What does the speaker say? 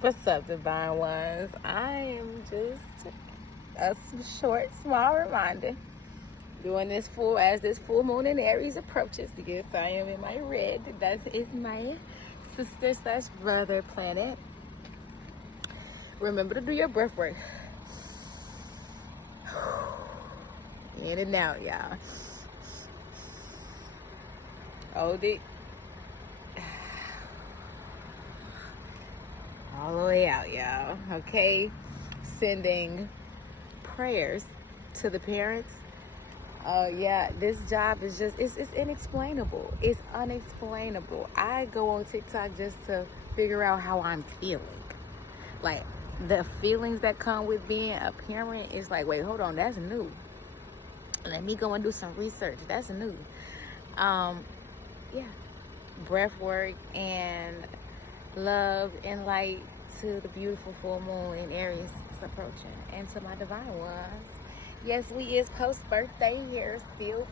What's up, divine ones? I am just a short, small reminder. Doing this as this full moon in Aries approaches. Yes, I am in my red. That is my sister slash brother planet. Remember to do your breath work. In and out, y'all. Hold it. All the way out, y'all. Okay? Sending prayers to the parents. Yeah, this job is just, it's inexplainable. It's unexplainable. I go on TikTok just to figure out how I'm feeling. Like, the feelings that come with being a parent is like, wait, hold on, that's new. Let me go and do some research. That's new. Yeah. Breath work and love and light to the beautiful full moon in Aries is approaching. And to my divine ones. Yes, we is post birthday here still.